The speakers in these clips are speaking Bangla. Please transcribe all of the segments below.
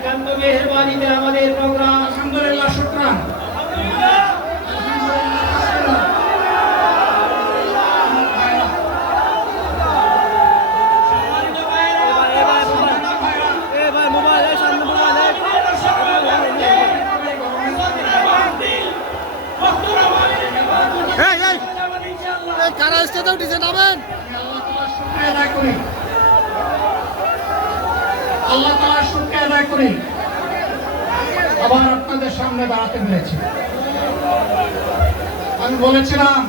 একান্ত মেহেরবানিতে আমাদের প্রোগ্রাম আলহামদুলিল্লাহ শুক্রান। কারা স্টেজে উঠেছে? নামেন। আল্লাহ আদায় করি। আবার আপনাদের সামনে দাঁড়াতে পেরেছি। আমি বলেছিলাম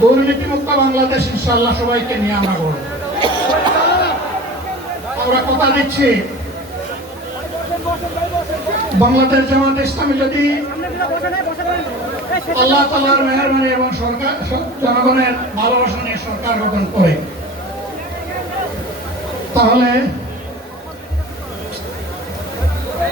দুর্নীতি মুক্ত বাংলাদেশ ইনশাআল্লাহ সবাইকে নিয়ে আমরা গড়ব। আমরা কথা দিচ্ছি, বাংলাদেশ জামাত ইসলামী যদি আল্লাহ তালার মেহরবানি এবং সরকার জনগণের ভালোবাসা নিয়ে সরকার গঠন করে, তাহলে